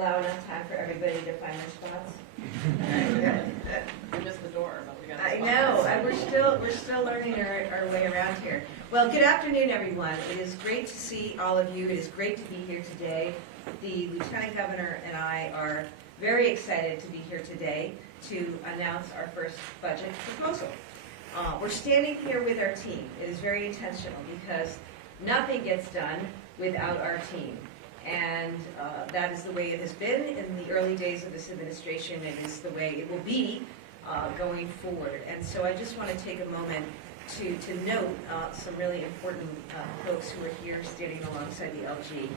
allow enough time for everybody to find their spots? We missed the door, but we got the I spot. know, and we're still learning our way around here. Well, good afternoon, everyone. It is great to see all of you. It is great to be here today. The Lieutenant Governor and I are very excited to be here today to announce our first budget proposal. We're standing here with our team. It is very intentional because nothing gets done without our team. And that is the way it has been in the early days of this administration. It is the way it will be going forward. And so I just want to take a moment to note some really important folks who are here standing alongside the LG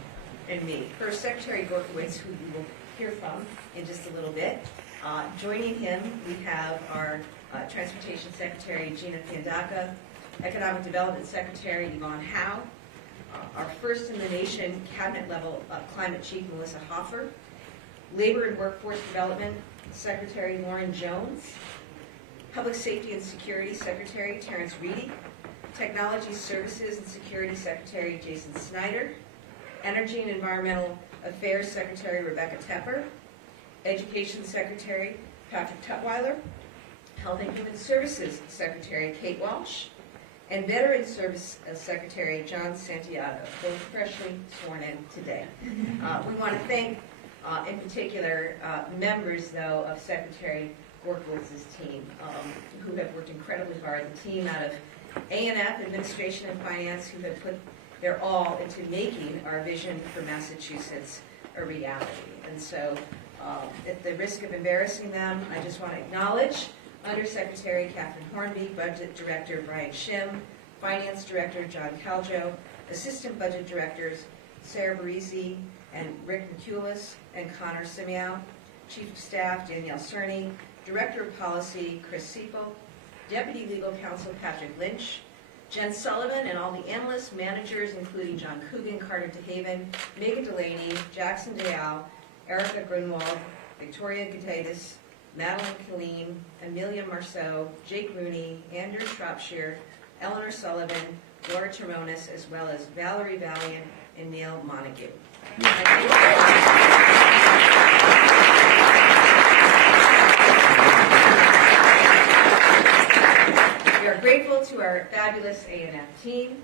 and me. First, Secretary Gorkowitz, who you will hear from in just a little bit. Joining him, we have our Transportation Secretary, Gina Fiandaca, Economic Development Secretary, Yvonne Howe, our first in the nation cabinet-level climate chief, Melissa Hoffer, Labor and Workforce Development Secretary, Lauren Jones, Public Safety and Security Secretary, Terrence Reedy, Technology Services and Security Secretary, Jason Snyder, Energy and Environmental Affairs Secretary, Rebecca Tepper, Education Secretary, Patrick Tutwiler, Health and Human Services Secretary, Kate Walsh, and Veteran Service Secretary John Santiago, both freshly sworn in today. We want to thank, in particular, members, though, of Secretary Gorkowitz's team, who have worked incredibly hard. The team out of A&F, Administration and Finance, who have put their all into making our vision for Massachusetts a reality. And so, at the risk of embarrassing them, I just want to acknowledge Undersecretary Catherine Hornby, Budget Director Brian Shim, Finance Director John Caljo, Assistant Budget Directors Sarah Barisi and Rick McCulis and Connor Simiow, Chief of Staff Danielle Cerny, Director of Policy Chris Siepel, Deputy Legal Counsel Patrick Lynch, Jen Sullivan and all the analysts, managers, including John Coogan, Carter DeHaven, Megan Delaney, Jackson Dayal, Erica Grunwald, Victoria Gutaitis, Madeline Killeen, Amelia Marceau, Jake Rooney, Andrew Shropshire, Eleanor Sullivan, Laura Termonis, as well as Valerie Valiant and Neil Montague. We are grateful to our fabulous A&F team,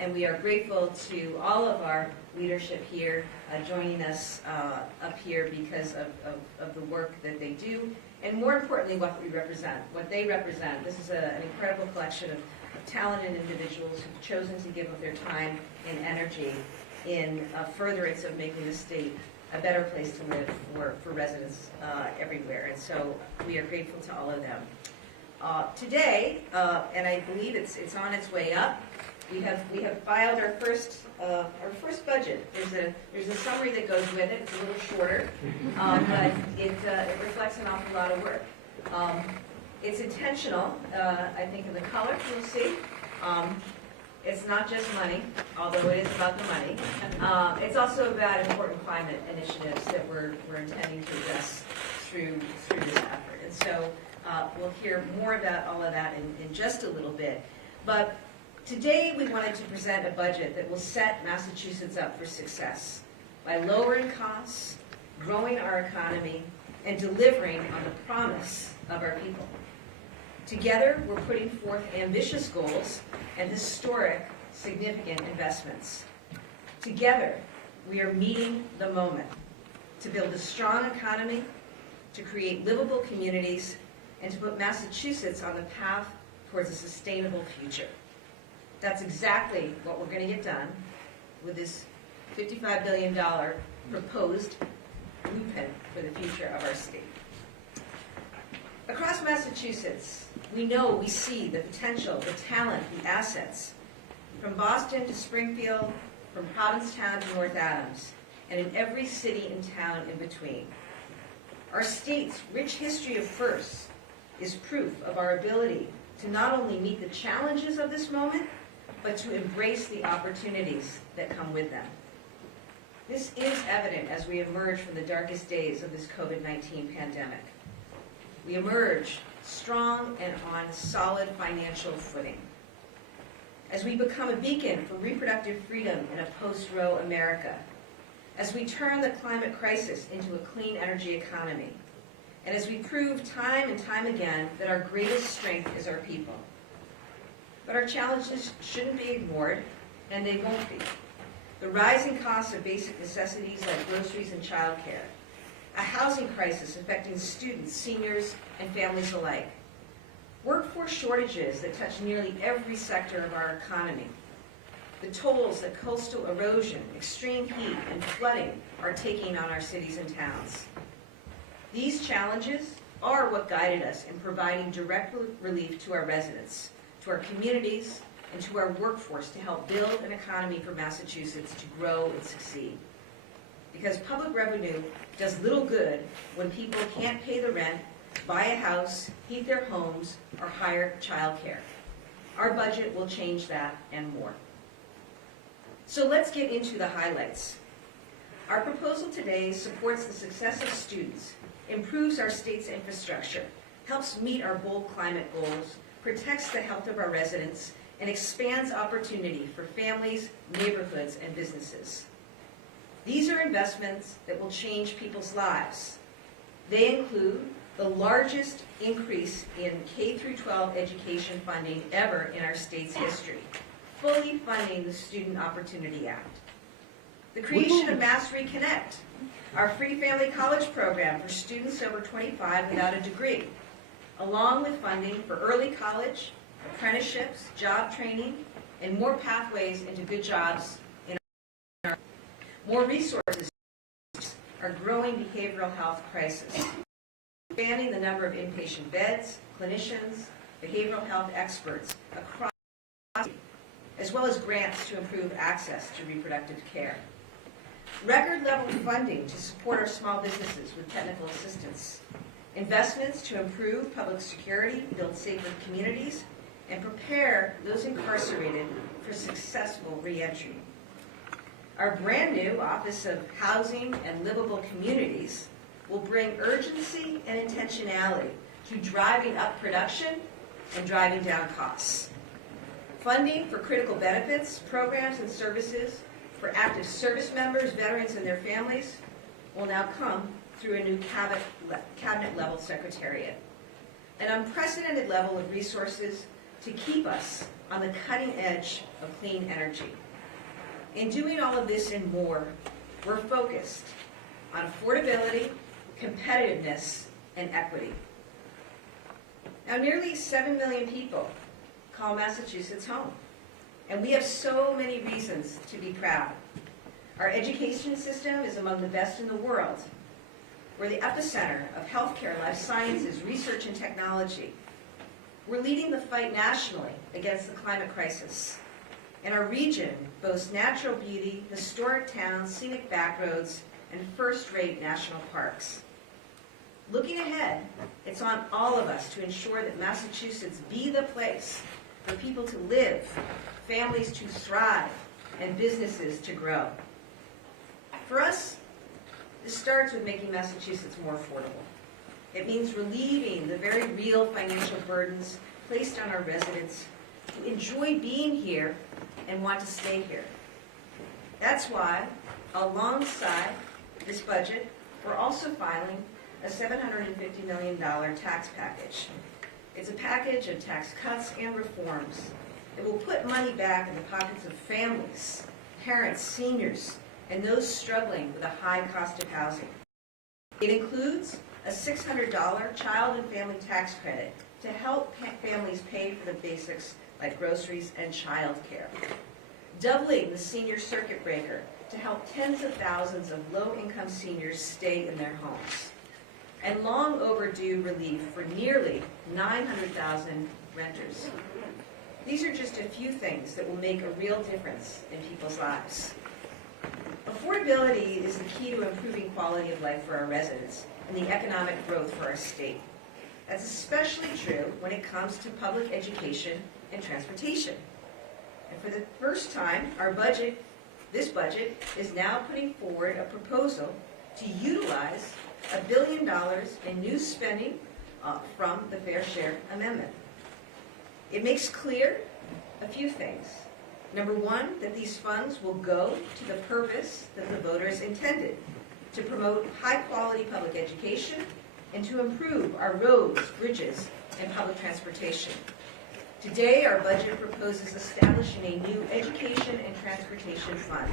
and we are grateful to all of our leadership here joining us up here because of the work that they do, and more importantly, what we represent, what they represent. This is an incredible collection of talented individuals who've chosen to give up their time and energy in furtherance of making the state a better place to live for residents everywhere. And so we are grateful to all of them. Today, and I believe it's on its way up, we have filed our first budget. There's a summary that goes with it. It's a little shorter, but it reflects an awful lot of work. It's intentional. I think in the color you'll see. It's not just money, although it is about the money. It's also about important climate initiatives that we're intending to address through this effort. And so we'll hear more about all of that in just a little bit. But today we wanted to present a budget that will set Massachusetts up for success by lowering costs, growing our economy, and delivering on the promise of our people. Together, we're putting forth ambitious goals and historic, significant investments. Together, we are meeting the moment to build a strong economy, to create livable communities, and to put Massachusetts on the path towards a sustainable future. That's exactly what we're going to get done with this $55 billion proposed blueprint for the future of our state. Across Massachusetts, we see the potential, the talent, the assets, from Boston to Springfield, from Provincetown to North Adams, and in every city and town in between. Our state's rich history of firsts is proof of our ability to not only meet the challenges of this moment, but to embrace the opportunities that come with them. This is evident as we emerge from the darkest days of this COVID-19 pandemic. We emerge strong and on solid financial footing. As we become a beacon for reproductive freedom in a post-Roe America, as we turn the climate crisis into a clean energy economy, and as we prove time and time again that our greatest strength is our people. But our challenges shouldn't be ignored, and they won't be. The rising costs of basic necessities like groceries and childcare, a housing crisis affecting students, seniors, and families alike, workforce shortages that touch nearly every sector of our economy, the tolls that coastal erosion, extreme heat, and flooding are taking on our cities and towns. These challenges are what guided us in providing direct relief to our residents, to our communities, and to our workforce to help build an economy for Massachusetts to grow and succeed. Because public revenue does little good when people can't pay the rent, buy a house, heat their homes, or hire childcare. Our budget will change that and more. So let's get into the highlights. Our proposal today supports the success of students, improves our state's infrastructure, helps meet our bold climate goals, protects the health of our residents, and expands opportunity for families, neighborhoods, and businesses. These are investments that will change people's lives. They include the largest increase in K-12 education funding ever in our state's history, fully funding the Student Opportunity Act. The creation of Mass Reconnect, our free family college program for students over 25 without a degree, along with funding for early college, apprenticeships, job training, and more pathways into good jobs in our more resources for our growing behavioral health crisis, expanding the number of inpatient beds, clinicians, behavioral health experts across, as well as grants to improve access to reproductive care. Record level funding to support our small businesses with technical assistance. Investments to improve public security, build safer communities, and prepare those incarcerated for successful reentry. Our brand new Office of Housing and Livable Communities will bring urgency and intentionality to driving up production and driving down costs. Funding for critical benefits, programs, and services for active service members, veterans, and their families will now come through a new cabinet-level secretariat. An unprecedented level of resources to keep us on the cutting edge of clean energy. In doing all of this and more, we're focused on affordability, competitiveness, and equity. Now, nearly 7 million people call Massachusetts home, and we have so many reasons to be proud. Our education system is among the best in the world. We're the epicenter of healthcare, life sciences, research, and technology. We're leading the fight nationally against the climate crisis. And our region boasts natural beauty, historic towns, scenic backroads, and first-rate national parks. Looking ahead, it's on all of us to ensure that Massachusetts be the place for people to live, families to thrive, and businesses to grow. For us, this starts with making Massachusetts more affordable. It means relieving the very real financial burdens placed on our residents who enjoy being here and want to stay here. That's why, alongside this budget, we're also filing a $750 million tax package. It's a package of tax cuts and reforms that will put money back in the pockets of families, parents, seniors, and those struggling with a high cost of housing. It includes a $600 child and family tax credit to help families pay for the basics like groceries and child care. Doubling the senior circuit breaker to help tens of thousands of low-income seniors stay in their homes. And long overdue relief for nearly 900,000 renters. These are just a few things that will make a real difference in people's lives. Affordability is the key to improving quality of life for our residents and the economic growth for our state. That's especially true when it comes to public education and transportation. And for the first time, this budget is now putting forward a proposal to utilize $1 billion in new spending from the Fair Share Amendment. It makes clear a few things. Number one, that these funds will go to the purpose that the voters intended, to promote high-quality public education and to improve our roads, bridges, and public transportation. Today, our budget proposes establishing a new education and transportation fund.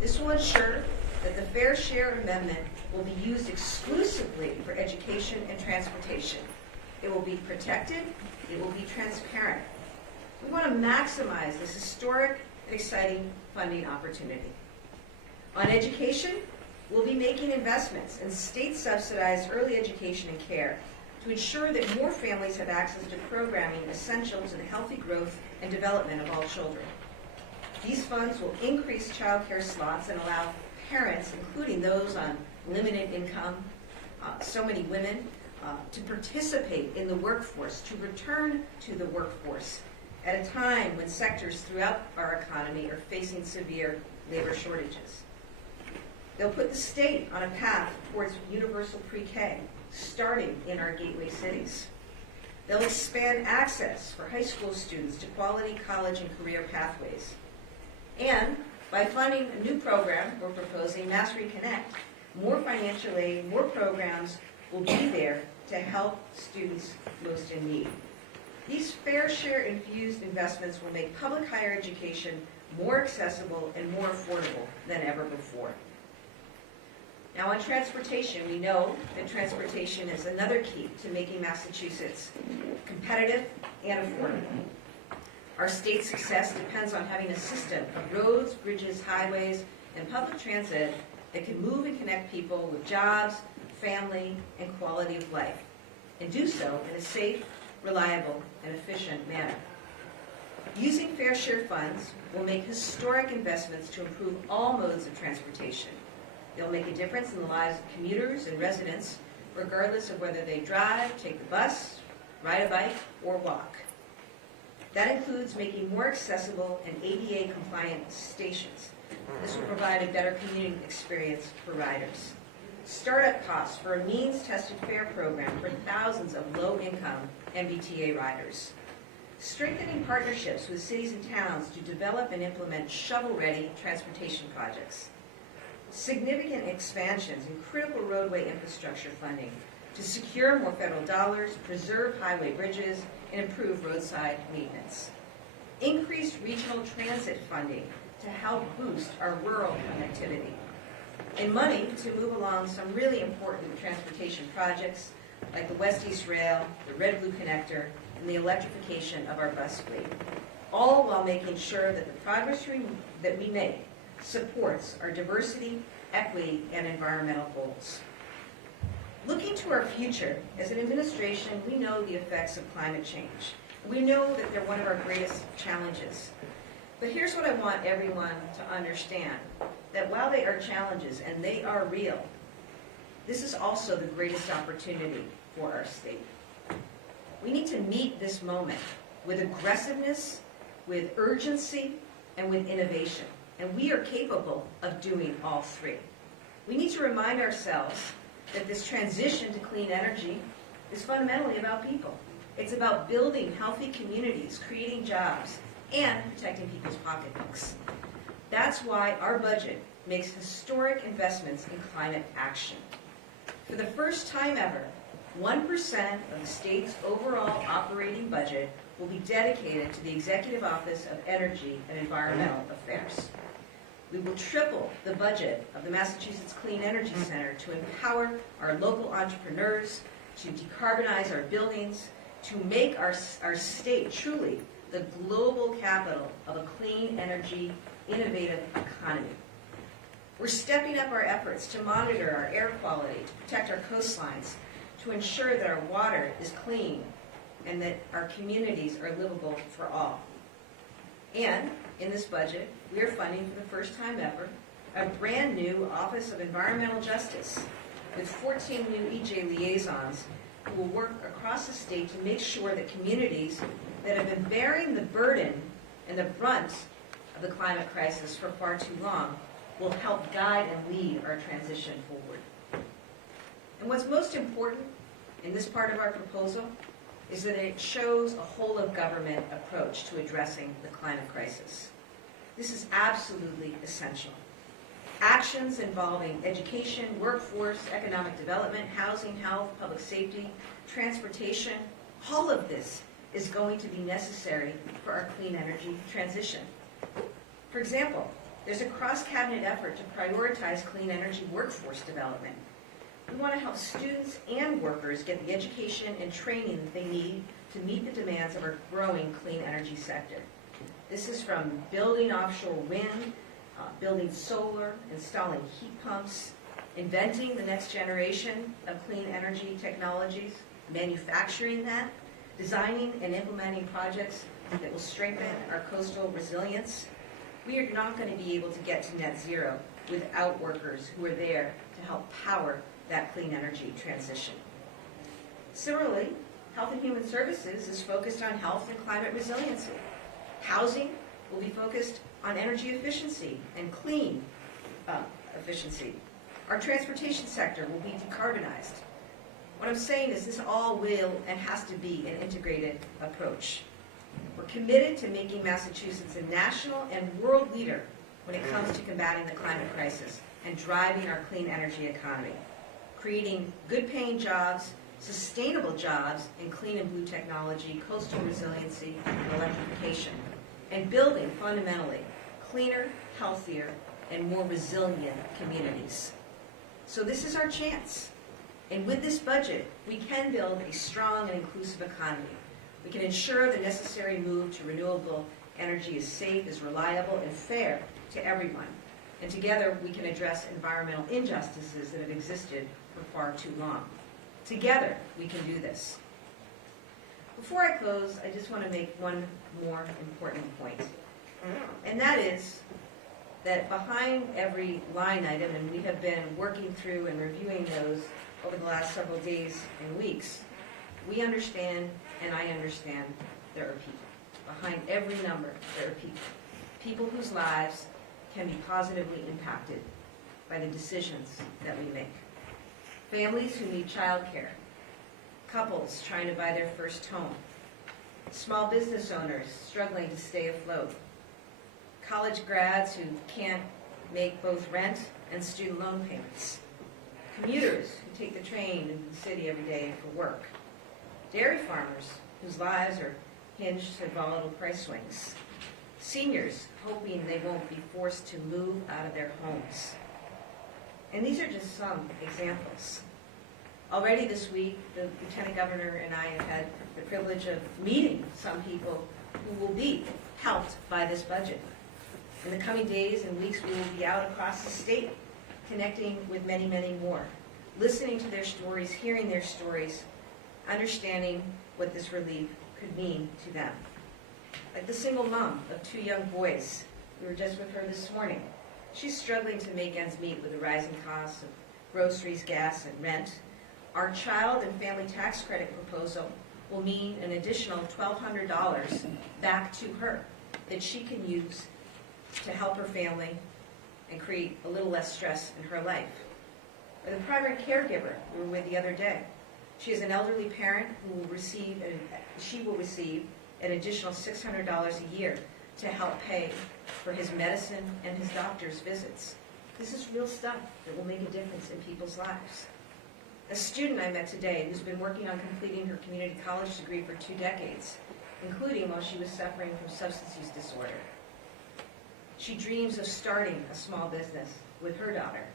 This will ensure that the Fair Share Amendment will be used exclusively for education and transportation. It will be protected, it will be transparent. We want to maximize this historic and exciting funding opportunity. On education, we'll be making investments in state-subsidized early education and care to ensure that more families have access to programming essential to the healthy growth and development of all children. These funds will increase child care slots and allow parents, including those on limited income, so many women, to participate in the workforce, to return to the workforce at a time when sectors throughout our economy are facing severe labor shortages. They'll put the state on a path towards universal pre-K, starting in our gateway cities. They'll expand access for high school students to quality college and career pathways. And by funding a new program we're proposing, Mass Reconnect, more financial aid, more programs will be there to help students most in need. These fair share infused investments will make public higher education more accessible and more affordable than ever before. Now on transportation, we know that transportation is another key to making Massachusetts competitive and affordable. Our state's success depends on having a system of roads, bridges, highways, and public transit that can move and connect people with jobs, family, and quality of life, and do so in a safe, reliable, and efficient manner. Using fair share funds will make historic investments to improve all modes of transportation. They'll make a difference in the lives of commuters and residents, regardless of whether they drive, take the bus, ride a bike, or walk. That includes making more accessible and ADA-compliant stations. This will provide a better commuting experience for riders. Startup costs for a means-tested fare program for thousands of low-income MBTA riders. Strengthening partnerships with cities and towns to develop and implement shovel-ready transportation projects. Significant expansions in critical roadway infrastructure funding to secure more federal dollars, preserve highway bridges, and improve roadside maintenance. Increased regional transit funding to help boost our rural connectivity. And money to move along some really important transportation projects like the West-East Rail, the Red-Blue Connector, and the electrification of our bus fleet. All while making sure that the progress that we make supports our diversity, equity, and environmental goals. Looking to our future, as an administration, we know the effects of climate change. We know that they're one of our greatest challenges. But here's what I want everyone to understand, that while they are challenges, and they are real, this is also the greatest opportunity for our state. We need to meet this moment with aggressiveness, with urgency, and with innovation. And we are capable of doing all three. We need to remind ourselves that this transition to clean energy is fundamentally about people. It's about building healthy communities, creating jobs, and protecting people's pocketbooks. That's why our budget makes historic investments in climate action. For the first time ever, 1% of the state's overall operating budget will be dedicated to the Executive Office of Energy and Environmental Affairs. We will triple the budget of the Massachusetts Clean Energy Center to empower our local entrepreneurs, to decarbonize our buildings, to make our state truly the global capital of a clean energy, innovative economy. We're stepping up our efforts to monitor our air quality, to protect our coastlines, to ensure that our water is clean and that our communities are livable for all. And in this budget, we are funding for the first time ever a brand new Office of Environmental Justice with 14 new EJ liaisons who will work across the state to make sure that communities that have been bearing the burden and the brunt of the climate crisis for far too long will help guide and lead our transition forward. And what's most important in this part of our proposal is that it shows a whole-of-government approach to addressing the climate crisis. This is absolutely essential. Actions involving education, workforce, economic development, housing, health, public safety, transportation, all of this is going to be necessary for our clean energy transition. For example, there's a cross-cabinet effort to prioritize clean energy workforce development. We want to help students and workers get the education and training that they need to meet the demands of our growing clean energy sector. This is from building offshore wind, building solar, installing heat pumps, inventing the next generation of clean energy technologies, manufacturing that, designing and implementing projects that will strengthen our coastal resilience. We are not going to be able to get to net zero without workers who are there to help power that clean energy transition. Similarly, Health and Human Services is focused on health and climate resiliency. Housing will be focused on energy efficiency and clean efficiency. Our transportation sector will be decarbonized. What I'm saying is this all will and has to be an integrated approach. We're committed to making Massachusetts a national and world leader when it comes to combating the climate crisis and driving our clean energy economy, creating good-paying jobs, sustainable jobs in clean and blue technology, coastal resiliency, and electrification, and building, fundamentally, cleaner, healthier, and more resilient communities. So this is our chance. And with this budget, we can build a strong and inclusive economy. We can ensure the necessary move to renewable energy is safe, is reliable, and fair to everyone. And together, we can address environmental injustices that have existed for far too long. Together, we can do this. Before I close, I just want to make one more important point. And that is that behind every line item, and we have been working through and reviewing those over the last several days and weeks, we understand, and I understand, there are people. Behind every number, there are people. People whose lives can be positively impacted by the decisions that we make. Families who need childcare, couples trying to buy their first home, small business owners struggling to stay afloat, college grads who can't make both rent and student loan payments, commuters who take the train into the city every day for work, dairy farmers whose lives are hinged to volatile price swings, seniors hoping they won't be forced to move out of their homes. And these are just some examples. Already this week, the Lieutenant Governor and I have had the privilege of meeting some people who will be helped by this budget. In the coming days and weeks, we will be out across the state, connecting with many, many more, listening to their stories, hearing their stories, understanding what this relief could mean to them. Like the single mom of 2 young boys, we were just with her this morning. She's struggling to make ends meet with the rising costs of groceries, gas, and rent. Our child and family tax credit proposal will mean an additional $1,200 back to her that she can use to help her family and create a little less stress in her life. Or the primary caregiver we were with the other day. She is an elderly parent who will receive an additional $600 a year to help pay for his medicine and his doctor's visits. This is real stuff that will make a difference in people's lives. A student I met today who's been working on completing her community college degree for 2 decades, including while she was suffering from substance use disorder. She dreams of starting a small business with her daughter.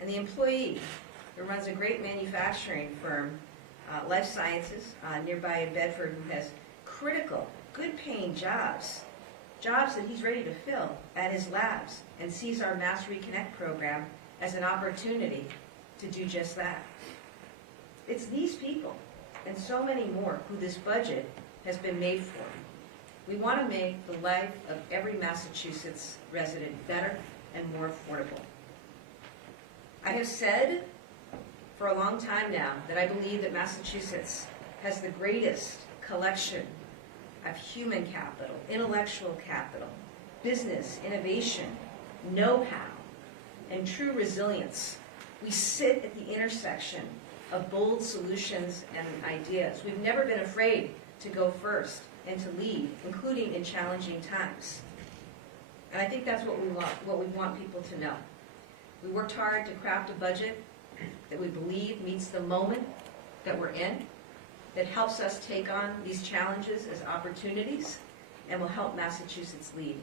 And the employee who runs a great manufacturing firm, Life Sciences, nearby in Bedford, who has critical, good-paying jobs that he's ready to fill at his labs, and sees our Mass Reconnect program as an opportunity to do just that. It's these people, and so many more, who this budget has been made for. We want to make the life of every Massachusetts resident better and more affordable. I have said for a long time now that I believe that Massachusetts has the greatest collection of human capital, intellectual capital, business, innovation, know-how, and true resilience. We sit at the intersection of bold solutions and ideas. We've never been afraid to go first and to lead, including in challenging times. And I think that's what we want people to know. We worked hard to craft a budget that we believe meets the moment that we're in, that helps us take on these challenges as opportunities, and will help Massachusetts lead.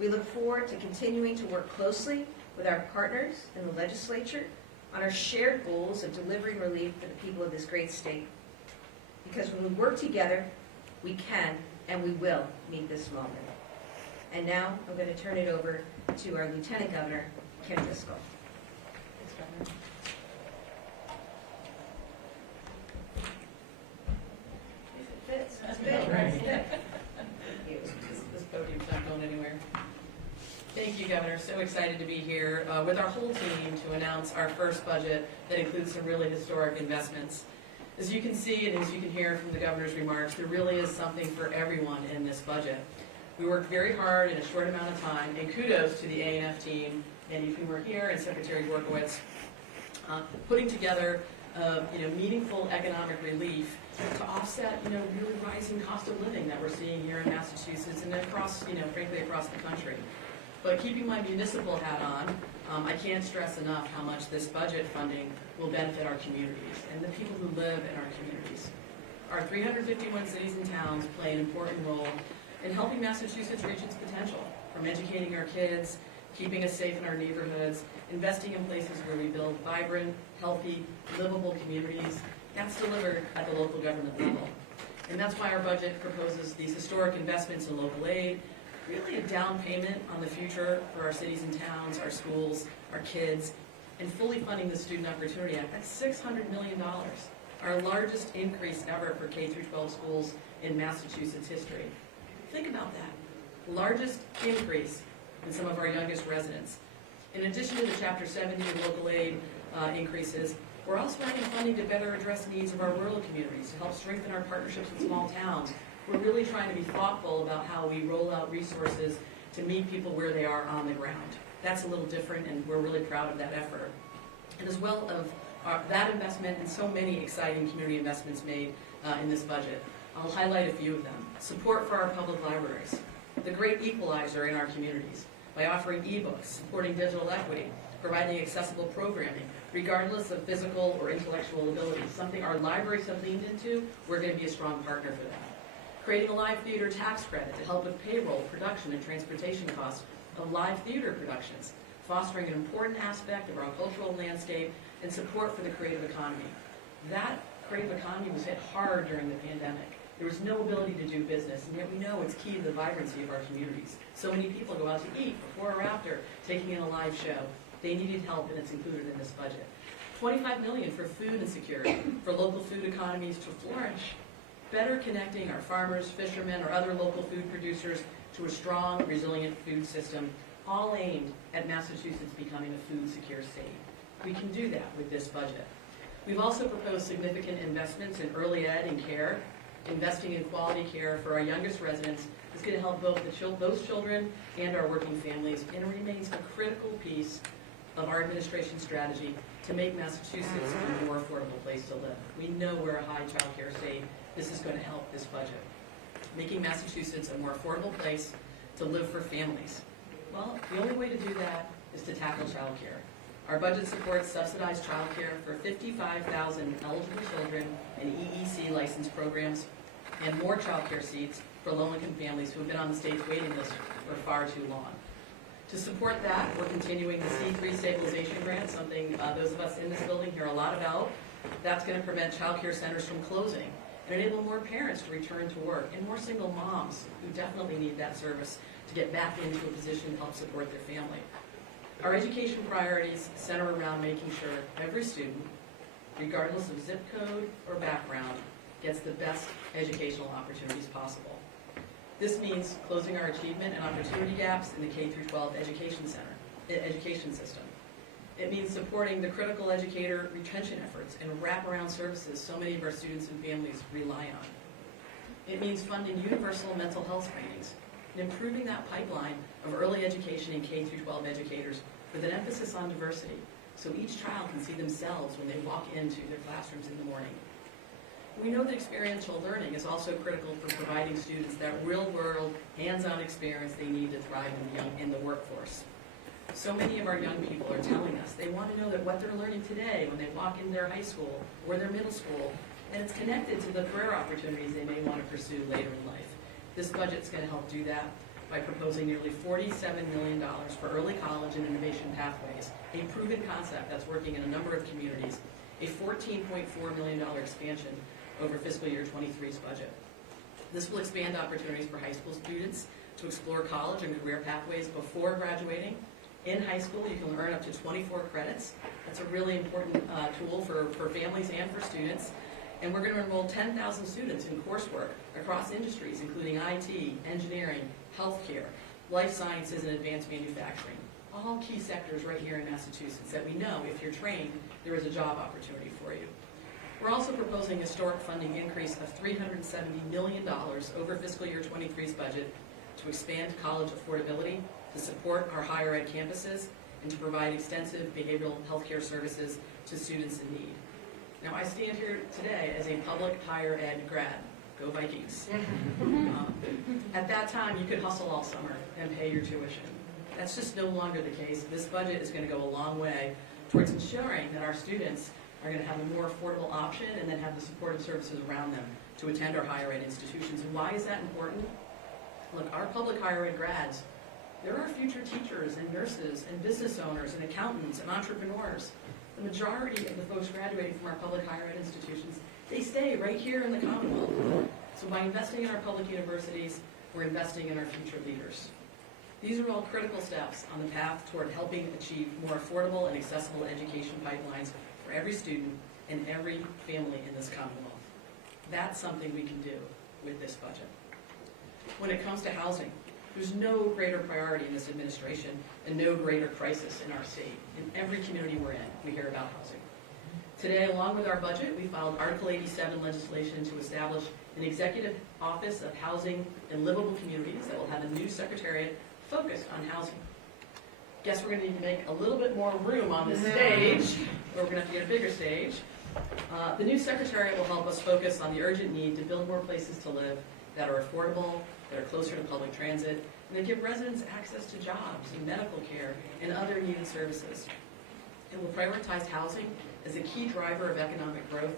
We look forward to continuing to work closely with our partners in the legislature on our shared goals of delivering relief for the people of this great state. Because when we work together, we can and we will meet this moment. And now I'm going to turn it over to our Lieutenant Governor, Kim Driscoll. Thanks, Governor. If it fits, that's I good. know, right? Thank you. This podium's not going anywhere. Thank you, Governor. So excited to be here with our whole team to announce our first budget that includes some really historic investments. As you can see and as you can hear from the Governor's remarks, there really is something for everyone in this budget. We worked very hard in a short amount of time, and kudos to the A&F team, and you were here, and Secretary Borkowitz, putting together meaningful economic relief to offset really rising cost of living that we're seeing here in Massachusetts and across, frankly, across the country. But keeping my municipal hat on, I can't stress enough how much this budget funding will benefit our communities and the people who live in our communities. Our 351 cities and towns play an important role in helping Massachusetts reach its potential, from educating our kids, keeping us safe in our neighborhoods, investing in places where we build vibrant, healthy, livable communities. That's delivered at the local government level. And that's why our budget proposes these historic investments in local aid, really a down payment on the future for our cities and towns, our schools, our kids, and fully funding the Student Opportunity Act. That's $600 million, our largest increase ever for K-12 schools in Massachusetts history. Think about that, largest increase in some of our youngest residents. In addition to the Chapter 70 and local aid increases, we're also adding funding to better address needs of our rural communities, to help strengthen our partnerships with small towns. We're really trying to be thoughtful about how we roll out resources to meet people where they are on the ground. That's a little different, and we're really proud of that effort. And as well of that investment and so many exciting community investments made in this budget. I'll highlight a few of them. Support for our public libraries, the great equalizer in our communities, by offering ebooks, supporting digital equity, providing accessible programming, regardless of physical or intellectual ability, something our libraries have leaned into. We're going to be a strong partner for that. Creating a live theater tax credit to help with payroll, production, and transportation costs of live theater productions, fostering an important aspect of our cultural landscape and support for the creative economy. That creative economy was hit hard during the pandemic. There was no ability to do business, and yet we know it's key to the vibrancy of our communities. So many people go out to eat before or after taking in a live show. They needed help, and it's included in this budget. $25 million for food insecurity, for local food economies to flourish. Better connecting our farmers, fishermen, or other local food producers to a strong, resilient food system, all aimed at Massachusetts becoming a food secure state. We can do that with this budget. We've also proposed significant investments in early ed and care. Investing in quality care for our youngest residents is going to help both those children and our working families, and it remains a critical piece of our administration's strategy to make Massachusetts a more affordable place to live. We know we're a high child care state. This is going to help this budget. Making Massachusetts a more affordable place to live for families. Well, the only way to do that is to tackle child care. Our budget supports subsidized child care for 55,000 eligible children in EEC licensed programs and more child care seats for low-income families who have been on the state's waiting list for far too long. To support that, we're continuing the C3 stabilization grant, something those of us in this building hear a lot about. That's going to prevent child care centers from closing and enable more parents to return to work and more single moms who definitely need that service to get back into a position to help support their family. Our education priorities center around making sure every student, regardless of zip code or background, gets the best educational opportunities possible. This means closing our achievement and opportunity gaps in the K-12 education system. It means supporting the critical educator retention efforts and wraparound services so many of our students and families rely on. It means funding universal mental health screenings and improving that pipeline of early education and K-12 educators with an emphasis on diversity, so each child can see themselves when they walk into their classrooms in the morning. We know that experiential learning is also critical for providing students that real-world, hands-on experience they need to thrive in the workforce. So many of our young people are telling us they want to know that what they're learning today when they walk in their high school or their middle school, and it's connected to the career opportunities they may want to pursue later in life. This budget's going to help do that by proposing nearly $47 million for early college and innovation pathways, a proven concept that's working in a number of communities, a $14.4 million expansion over fiscal year 23's budget. This will expand opportunities for high school students to explore college and career pathways before graduating. In high school, you can earn up to 24 credits. That's a really important tool for families and for students. And we're going to enroll 10,000 students in coursework across industries, including IT, engineering, healthcare, life sciences, and advanced manufacturing. All key sectors right here in Massachusetts that we know if you're trained, there is a job opportunity for you. We're also proposing a historic funding increase of $370 million over fiscal year 23's budget to expand college affordability, to support our higher ed campuses, and to provide extensive behavioral healthcare services to students in need. Now, I stand here today as a public higher ed grad. Go Vikings. At that time, you could hustle all summer and pay your tuition. That's just no longer the case. This budget is going to go a long way towards ensuring that our students are going to have a more affordable option and then have the supportive services around them to attend our higher ed institutions. And why is that important? Look, our public higher ed grads, they're our future teachers and nurses and business owners and accountants and entrepreneurs. The majority of the folks graduating from our public higher ed institutions, they stay right here in the Commonwealth. So by investing in our public universities, we're investing in our future leaders. These are all critical steps on the path toward helping achieve more affordable and accessible education pipelines for every student and every family in this Commonwealth. That's something we can do with this budget. When it comes to housing, there's no greater priority in this administration and no greater crisis in our state. In every community we're in, we hear about housing. Today, along with our budget, we filed Article 87 legislation to establish an executive office of housing and livable communities that will have a new secretariat focused on housing. Guess we're going to need to make a little bit more room on this stage, or we're going to have to get a bigger stage. The new secretariat will help us focus on the urgent need to build more places to live that are affordable, that are closer to public transit, and that give residents access to jobs and medical care and other needed services. It will prioritize housing as a key driver of economic growth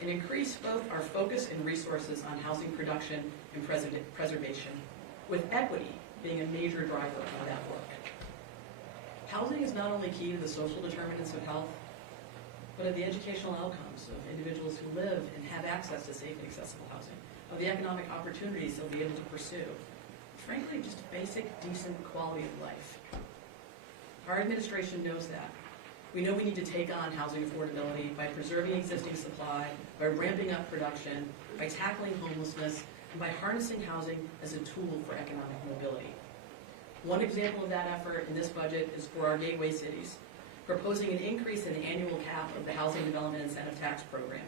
and increase both our focus and resources on housing production and preservation, with equity being a major driver of that work. Housing is not only key to the social determinants of health, but of the educational outcomes of individuals who live and have access to safe and accessible housing, of the economic opportunities they'll be able to pursue. Frankly, just basic, decent quality of life. Our administration knows that. We know we need to take on housing affordability by preserving existing supply, by ramping up production, by tackling homelessness, and by harnessing housing as a tool for economic mobility. One example of that effort in this budget is for our gateway cities, proposing an increase in the annual cap of the Housing Development Incentive Tax Program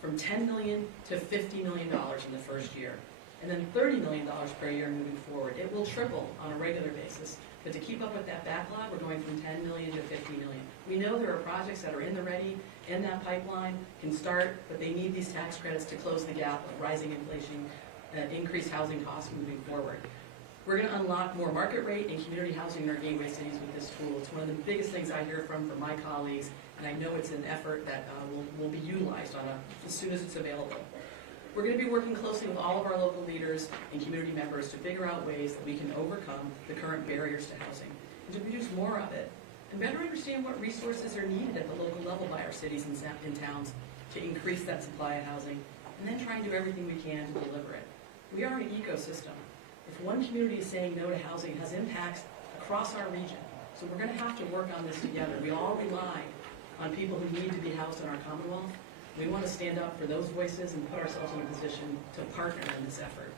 from $10 million to $50 million in the first year, and then $30 million per year moving forward. It will triple on a regular basis. But to keep up with that backlog, we're going from $10 million to $50 million. We know there are projects that are in the ready, in that pipeline, can start, but they need these tax credits to close the gap of rising inflation, increased housing costs moving forward. We're going to unlock more market rate and community housing in our gateway cities with this tool. It's one of the biggest things I hear from my colleagues, and I know it's an effort that will be utilized as soon as it's available. We're going to be working closely with all of our local leaders and community members to figure out ways that we can overcome the current barriers to housing and to produce more of it and better understand what resources are needed at the local level by our cities and towns to increase that supply of housing, and then try and do everything we can to deliver it. We are an ecosystem. If one community is saying no to housing, it has impacts across our region. So we're going to have to work on this together. We all rely on people who need to be housed in our Commonwealth. We want to stand up for those voices and put ourselves in a position to partner in this effort.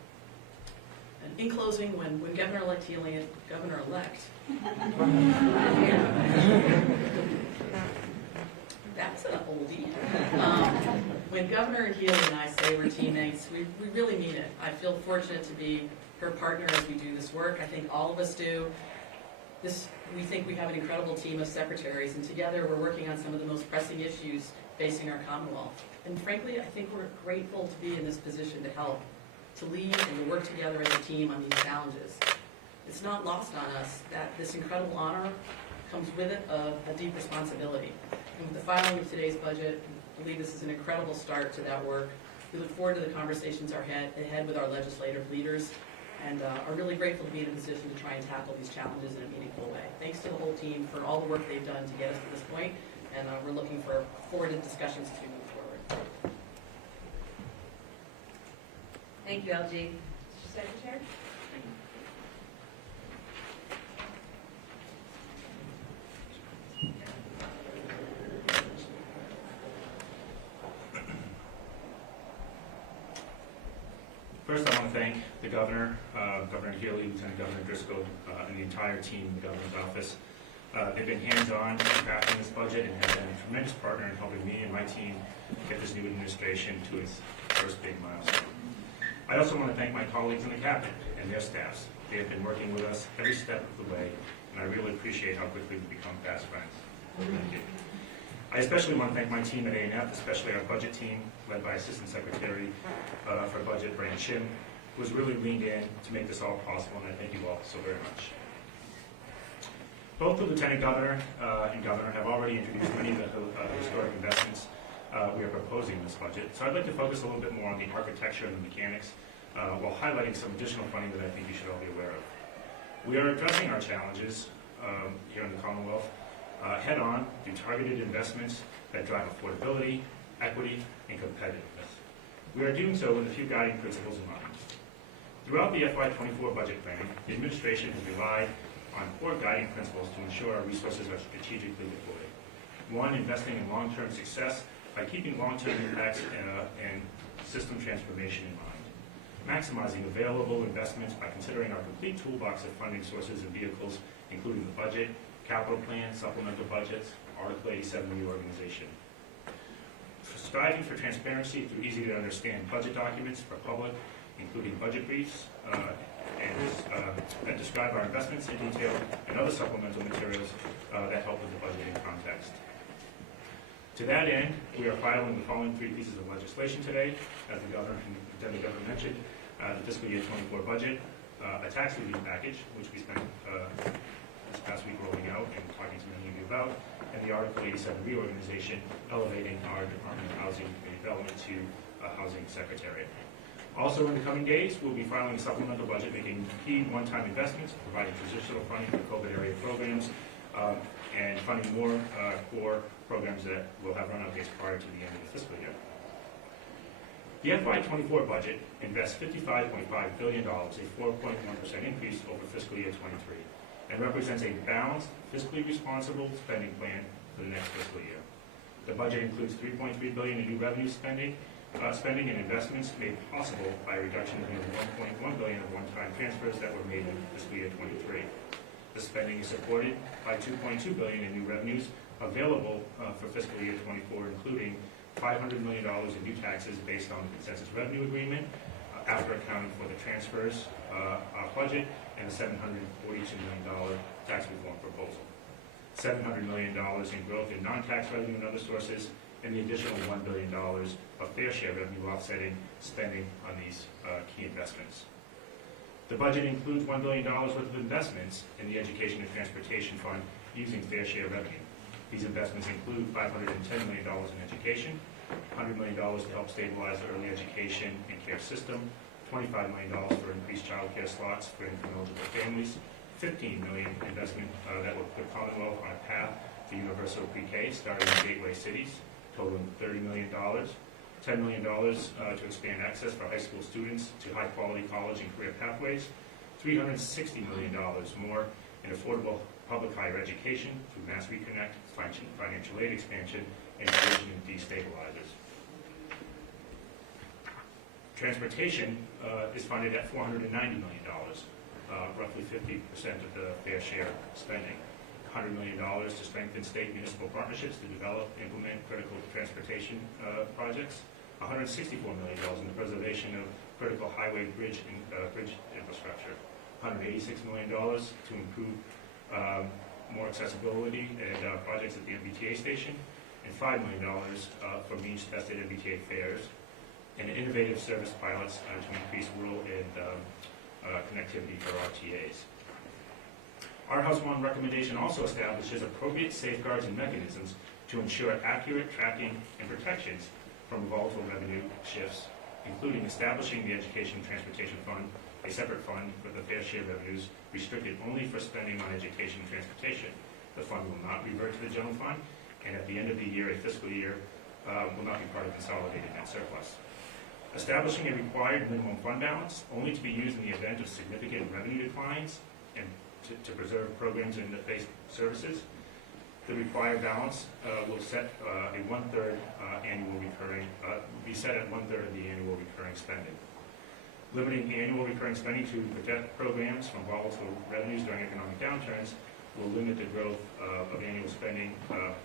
And in closing, when Governor-elect Healey, Governor-elect, that's an oldie. When Governor Healey and I say we're teammates, we really mean it. I feel fortunate to be her partner as we do this work. I think all of us do. We think we have an incredible team of secretaries, and together we're working on some of the most pressing issues facing our Commonwealth. And frankly, I think we're grateful to be in this position to help, to lead and to work together as a team on these challenges. It's not lost on us that this incredible honor comes with it a deep responsibility. And with the filing of today's budget, I believe this is an incredible start to that work. We look forward to the conversations ahead with our legislative leaders, and are really grateful to be in a position to try and tackle these challenges in a meaningful way. Thanks to the whole team for all the work they've done to get us to this point, and we're looking forward to discussions as we move forward. Thank you, LG. Mr. Secretary? First, I want to thank the Governor, Governor Healey, Lieutenant Governor Driscoll, and the entire team in the Governor's office. They've been hands-on in crafting this budget and have been a tremendous partner in helping me and my team get this new administration to its first big milestone. I also want to thank my colleagues in the Cabinet and their staffs. They have been working with us every step of the way, and I really appreciate how quickly we've become fast friends. Thank you. I especially want to thank my team at A&F, especially our budget team, led by Assistant Secretary for Budget, Brand Shim, who has really leaned in to make this all possible, and I thank you all so very much. Both the Lieutenant Governor and Governor have already introduced many of the historic investments we are proposing in this budget, so I'd like to focus a little bit more on the architecture and the mechanics while highlighting some additional funding that I think you should all be aware of. We are addressing our challenges here in the Commonwealth head-on through targeted investments that drive affordability, equity, and competitiveness. We are doing so with a few guiding principles in mind. Throughout the FY24 budget planning, the administration has relied on core guiding principles to ensure our resources are strategically deployed. One, investing in long-term success by keeping long-term impacts and system transformation in mind. Maximizing available investments by considering our complete toolbox of funding sources and vehicles, including the budget, capital plan, supplemental budgets, Article 87 reorganization. Striving for transparency through easy-to-understand budget documents for public, including budget briefs that describe our investments in detail and other supplemental materials that help with the budgeting context. To that end, we are filing the following three pieces of legislation today, as the Governor mentioned, the fiscal year 24 budget, a tax relief package, which we spent this past week rolling out and talking to many of you about, and the Article 87 reorganization, elevating our Department of Housing and Development to a Housing Secretariat. Also in the coming days, we'll be filing a supplemental budget making key one-time investments, providing transitional funding for COVID area programs, and funding more core programs that will have run-out dates prior to the end of the fiscal year. The FY24 budget invests $55.5 billion, a 4.1% increase over fiscal year 23, and represents a balanced, fiscally responsible spending plan for the next fiscal year. The budget includes $3.3 billion in new revenue spending and investments made possible by a reduction of nearly $1.1 billion of one-time transfers that were made in fiscal year 23. The spending is supported by $2.2 billion in new revenues available for fiscal year 24, including $500 million in new taxes based on the consensus revenue agreement, after accounting for the transfers, our budget, and the $742 million tax reform proposal. $700 million in growth in non-tax revenue and other sources, and the additional $1 billion of fair share revenue offsetting spending on these key investments. The budget includes $1 billion worth of investments in the Education and Transportation Fund using fair share revenue. These investments include $510 million in education, $100 million to help stabilize the early education and care system, $25 million for increased child care slots for income-eligible families, $15 million investment that will put Commonwealth on a path to universal pre-K starting in gateway cities, totaling $30 million, $10 million to expand access for high school students to high-quality college and career pathways, $360 million more in affordable public higher education through Mass Reconnect, financial aid expansion, and tuition and fee stabilizers. Transportation is funded at $490 million, roughly 50% of the fair share spending. $100 million to strengthen state municipal partnerships to develop, implement critical transportation projects. $164 million in the preservation of critical highway bridge infrastructure. $186 million to improve more accessibility and projects at the MBTA station, and $5 million for means-tested MBTA fares, and innovative service pilots to increase rural and connectivity for RTAs. Our House 1 recommendation also establishes appropriate safeguards and mechanisms to ensure accurate tracking and protections from volatile revenue shifts, including establishing the Education and Transportation Fund, a separate fund for the fair share revenues restricted only for spending on education and transportation. The fund will not revert to the general fund, and at the end of the year, a fiscal year, will not be part of consolidated net surplus. Establishing a required minimum fund balance, only to be used in the event of significant revenue declines and to preserve programs and basic services. The required balance will set a one-third annual recurring, be set at one-third of the annual recurring spending. Limiting annual recurring spending to protect programs from volatile revenues during economic downturns will limit the growth of annual spending